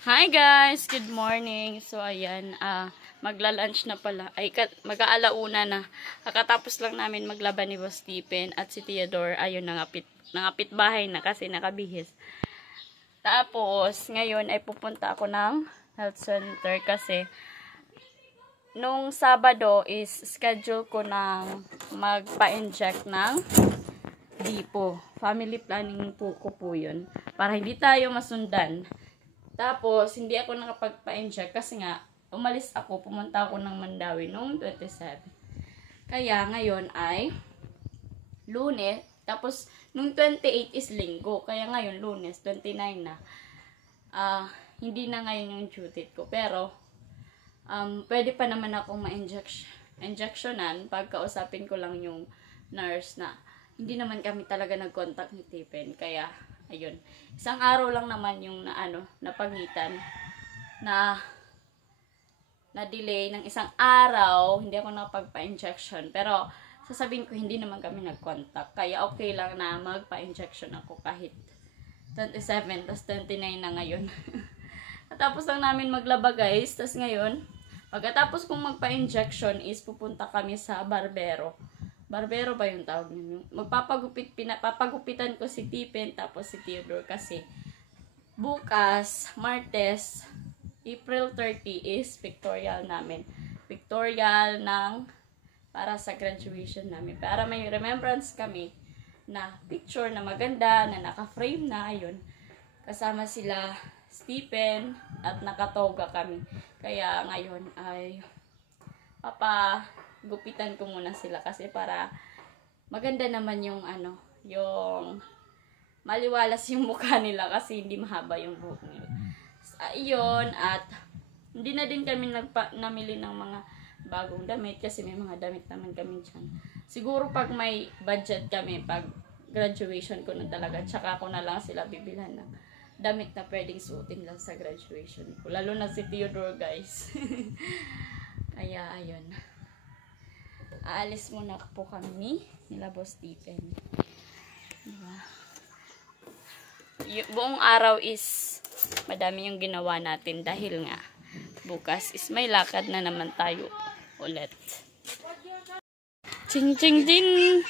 Hi guys! Good morning! So ayan, magla-lunch na pala. Ay, mag-aalauna na. Kakatapos lang namin maglaban ni Boss Stephen at si Theodore. Ayun, nangapit bahay na kasi nakabihis. Tapos, ngayon ay pupunta ako ng health center kasi nung Sabado is schedule ko ng magpa-inject ng Dipo. Family planning po ko po yun. Para hindi tayo masundan. Tapos, hindi ako nakapagpa-inject kasi nga, umalis ako, pumunta ako ng Mandawi noong 27. Kaya, ngayon ay Lunes. Tapos, noong 28 is Linggo. Kaya ngayon, Lunes, 29 na. Hindi na ngayon yung due date ko. Pero, pwede pa naman akong ma-injectionan pag kausapin ko lang yung nurse na hindi naman kami talaga nag-contact ni Stephen. Kaya, ayun. Isang araw lang naman yung napagitan na delay ng isang araw. Hindi ako nakapagpa-injection. Pero, sasabihin ko, hindi naman kami nag-contact. Kaya, okay lang na magpa-injection ako kahit 27, tas 29 na ngayon. Tapos lang namin maglaba guys. Tas ngayon, pagkatapos kong magpa-injection is pupunta kami sa barbero. Barbero ba yung tawag niyo? Papagupitan ko si Stephen tapos si Theodore kasi bukas, Martes, April 30 is pictorial namin. Pictorial para sa graduation namin. Para may remembrance kami na picture na maganda, na naka-frame na, ayun. Kasama sila Stephen at nakatoga kami. Kaya ngayon ay gupitan ko muna sila kasi para maganda naman yung yung maliwalas yung mukha nila kasi hindi mahaba yung buhok nila. Ayun, at hindi na din kami namili ng mga bagong damit kasi may mga damit naman kami dyan. Siguro pag may budget kami, pag graduation ko na talaga, tsaka ko na lang sila bibilhan ng damit na pwedeng suotin lang sa graduation ko. Lalo na si Theodore guys. Kaya ayun. Aalis muna po kami nila Boss Stephen. Diba? Buong araw is madami yung ginawa natin dahil nga bukas is may lakad na naman tayo ulit. Ching ching ching.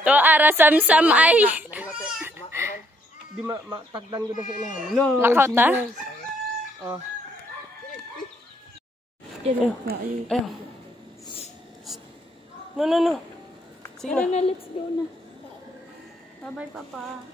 To ara samsam ay. Di matagdan gid sa ina. Lakaw ta? Oh. Ayun. No. Sige na, let's go na. Bye-bye, Papa.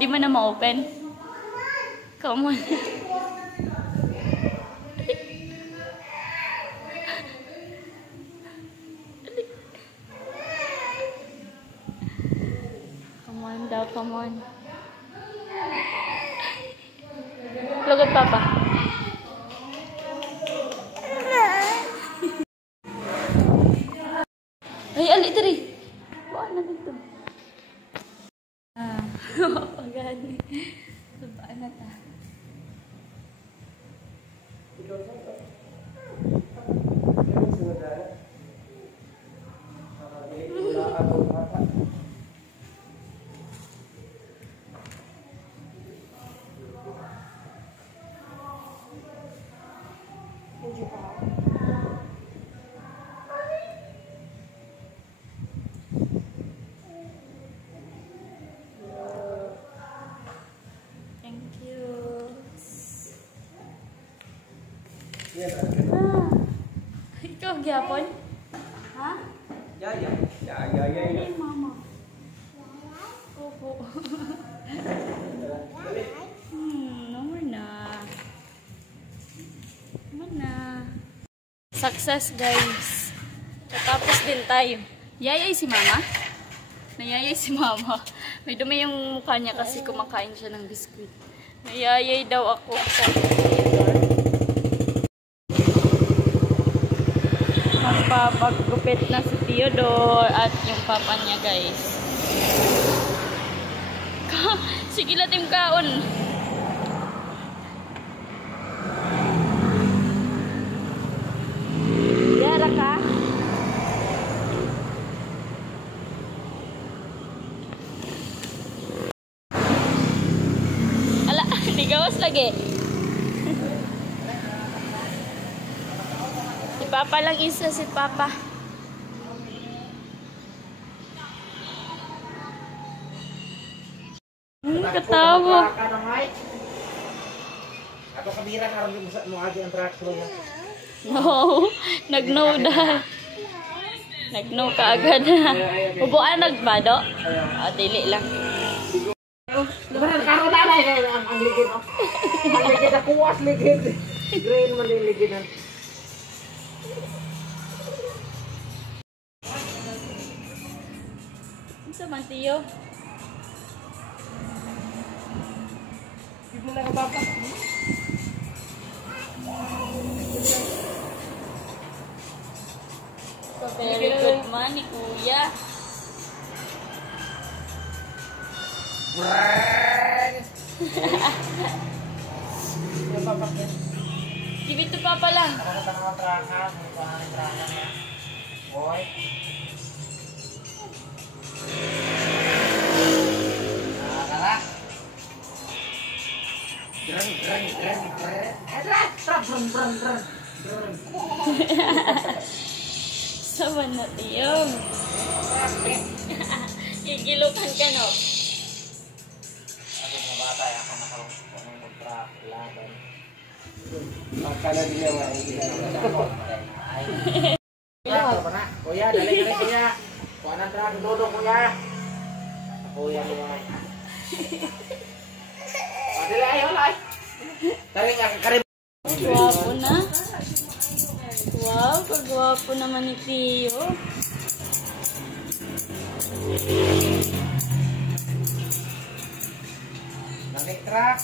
Di mo na ma-open? Come on. Come on daw, come on. Lugod, Papa. Ay, ali, diri. Buwan na dito. Pagani. Sabaan na ta. Ikaw gyapon? Ha? Ya. Ay, mama. Opo. No more na. Success guys. Tatapos din tayo. Yayay si mama? Nayayay si mama. May dumi yung mukha niya kasi kumakain siya ng biskuit. Nayayay daw ako sa theater. Nagpapagupit na si Theodore at yung papa niya, guys. Sige latim kaon. Yara ka? Ala, di gawas lagi. Si Papa lang isa, si Papa. Katawa. Ato kabira karon mo agi ang truck mo. No, nag-no dahil. Nag-no ka agad. Ubuan nagbado? Dili lang. Naman karon na ang ligid. Ang ligid na kuwas ligid. Grain man din ligid. Sa Mantiyo. Hindi na ka papa. Very good man ni Kuya. Give it to Papa lang. Boy. Sama na tiyong. Gigilukan ka, no? Ako sa bata, ako mag-track laban. Pagkala din niya, kuya, dali kuya. Kuha ng track, dodo kuya. Kuya niya. Dali ayo, lai. Taring ang karim. Gwapo na. Wow, kagwapo naman ni Tio. Nag-track.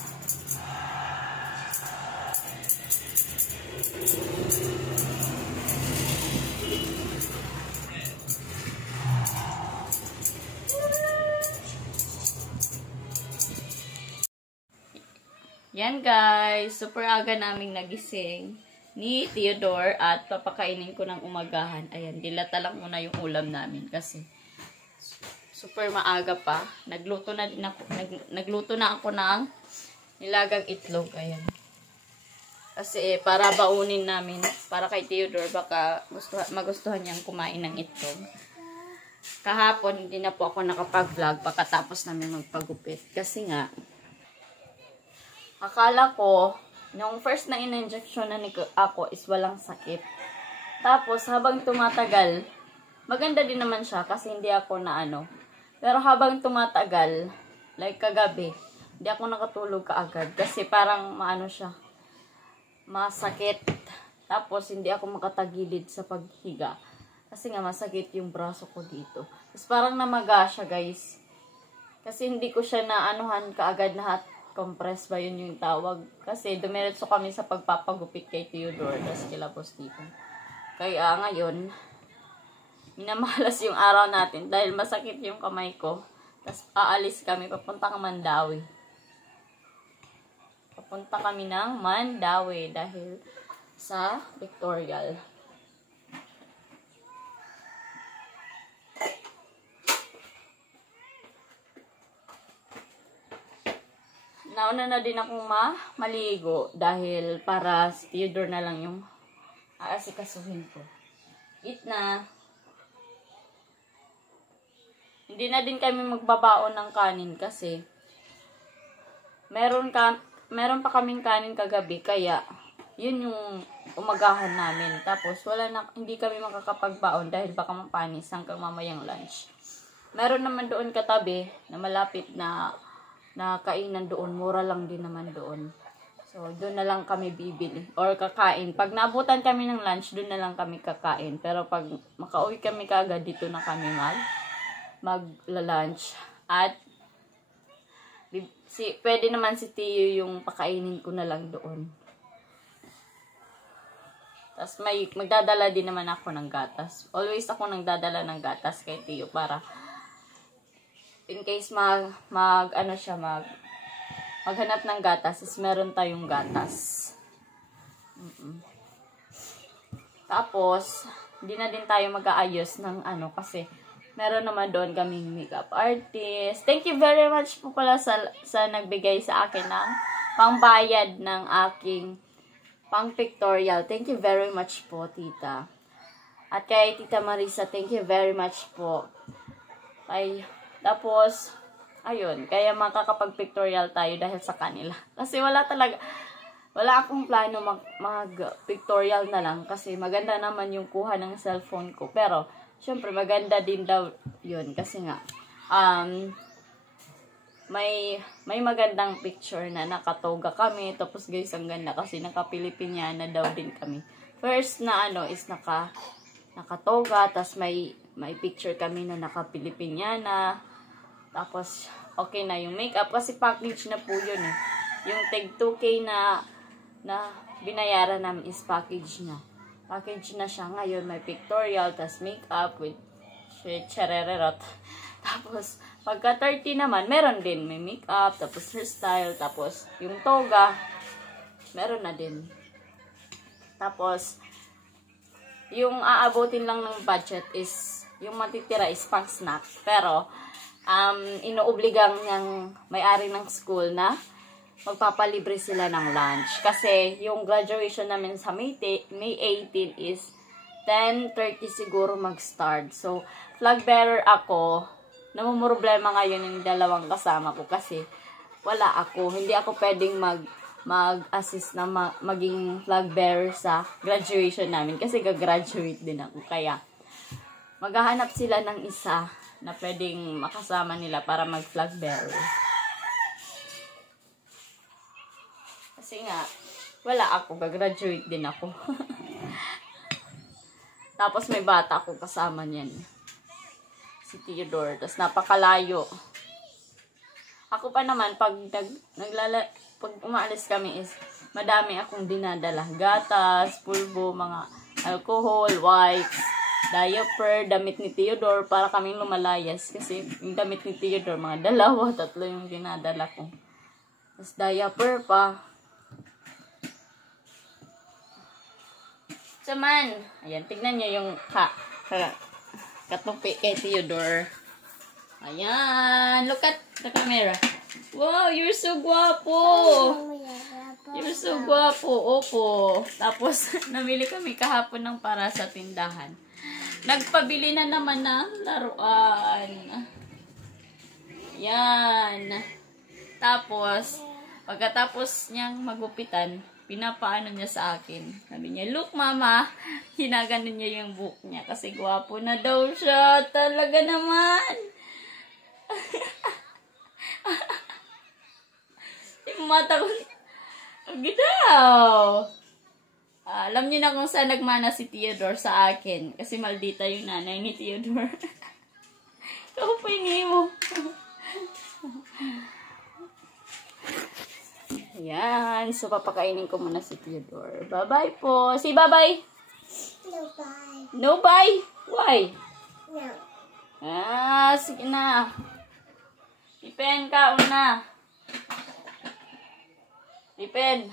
Yan guys, super aga naming nagising ni Theodore at papakainin ko ng umagahan. Ayan, dilata lang muna yung ulam namin kasi super maaga pa. Nagluto na ako ng nilagang itlog. Ayan. Kasi para baunin namin, para kay Theodore, baka magustuhan niyang kumain ng itlog. Kahapon, hindi na po ako nakapag-vlog pagkatapos namin magpagupit. Kasi nga, akala ko, nung first na in-injection na ako is walang sakit. Tapos, habang tumatagal, maganda din naman siya kasi hindi ako na ano. Pero habang tumatagal, like kagabi, hindi ako nakatulog kaagad. Kasi parang maano siya, masakit. Tapos, hindi ako makatagilid sa paghiga. Kasi nga, masakit yung braso ko dito. Tapos, parang namaga siya, guys. Kasi hindi ko siya naanuhan kaagad na compress ba yun yung tawag. Kasi dumiretso kami sa pagpapagupit kay Theodore. Tapos kila Boss Stephen. Kaya ngayon, minamalas yung araw natin dahil masakit yung kamay ko. Tapos aalis kami, papunta ka Mandawi. Papunta kami ng Mandawi dahil sa Victorial. Nauna na din akong maligo dahil para si Theodore na lang yung aasikasuhin ko. Eat na. Hindi na din kami magbabaon ng kanin kasi meron pa kaming kanin kagabi kaya yun yung umagahan namin. Tapos hindi kami makakapagbaon dahil baka mapanis hanggang mamayang lunch. Meron naman doon katabi na malapit na kainan doon. Mura lang din naman doon. So, doon na lang kami bibili. Or kakain. Pag naabutan kami ng lunch, doon na lang kami kakain. Pero pag makauwi kami kagad, dito na kami magla-lunch. At, pwede naman si Tio yung pakainin ko na lang doon. Tapos magdadala din naman ako ng gatas. Always ako nagdadala ng gatas kay Tiyo para in case maghanap ng gatas, is meron tayong gatas. Tapos, hindi na din tayo mag-aayos ng kasi meron naman doon kaming makeup artist. Thank you very much po pala sa nagbigay sa akin ng pangbayad ng aking pang-pictorial. Thank you very much po, tita. At kay Tita Marisa, thank you very much po. Tapos, ayun, kaya makakapag-pictorial tayo dahil sa kanila. Kasi wala akong plano mag-pictorial na lang kasi maganda naman yung kuha ng cellphone ko. Pero, syempre, maganda din daw yun kasi nga, may magandang picture na nakatoga kami. Tapos guys, ang ganda kasi naka-Pilipinyana daw din kami. First na is nakatoga, tapos may picture kami na naka-Pilipinyana. Tapos okay na yung makeup kasi package na po yun eh. Yung tag 2K na binayaran namin is package na. Package na siya ngayon, may pictorial, tapos makeup with cherererot. Tapos pagka 30 naman, meron din. May makeup, tapos hairstyle, tapos yung toga, meron na din. Tapos, yung aabutin lang ng budget is, yung matitira is pang snack. Pero, inuobligang ng may-ari ng school na magpapalibre sila ng lunch. Kasi, yung graduation namin sa May 18 is 10:30 siguro mag-start. So, flag bearer ako. Namumroblema ngayon yung dalawang kasama ko kasi wala ako. Hindi ako pwedeng mag-assist na maging flag bearer sa graduation namin kasi gagraduate din ako. Kaya maghahanap sila ng isa na pwedeng makasama nila para mag-flag bearer. Kasi nga, wala ako. Gagraduate din ako. Tapos may bata ako kasama niyan. Si Theodore. Tapos napakalayo. Ako pa naman, pag umaalis kami is, madami akong dinadala. Gatas, pulbo, mga alcohol, wipes, diaper, damit ni Theodore, para kaming lumalayas. Kasi yung damit ni Theodore, mga 2, 3 yung dinadala ko. Tapos diaper pa. Saman. Ayan, tignan nyo yung katupi kay Theodore. Ayan. Look at the camera. Wow, you're so guwapo. You're so guwapo. Opo. Tapos, namili kami kahapon ng para sa tindahan. Nagpabili na naman ng laruan. Ayan. Tapos, pagkatapos niyang magupitan, pinapaano niya sa akin. Sabi niya, look mama, hinagano niya yung buhok niya kasi gwapo na daw siya. Talaga naman. Yung mata ko, daw. Alam niyo na kung saan nagmana si Theodore sa akin. Kasi maldita yung nanay ni Theodore. Kaupay mo. Ayan. So, papakainin ko muna si Theodore. Bye-bye po. Say bye-bye. No bye. No bye? Why? No. Sige na. Ipen ka una. Ipen.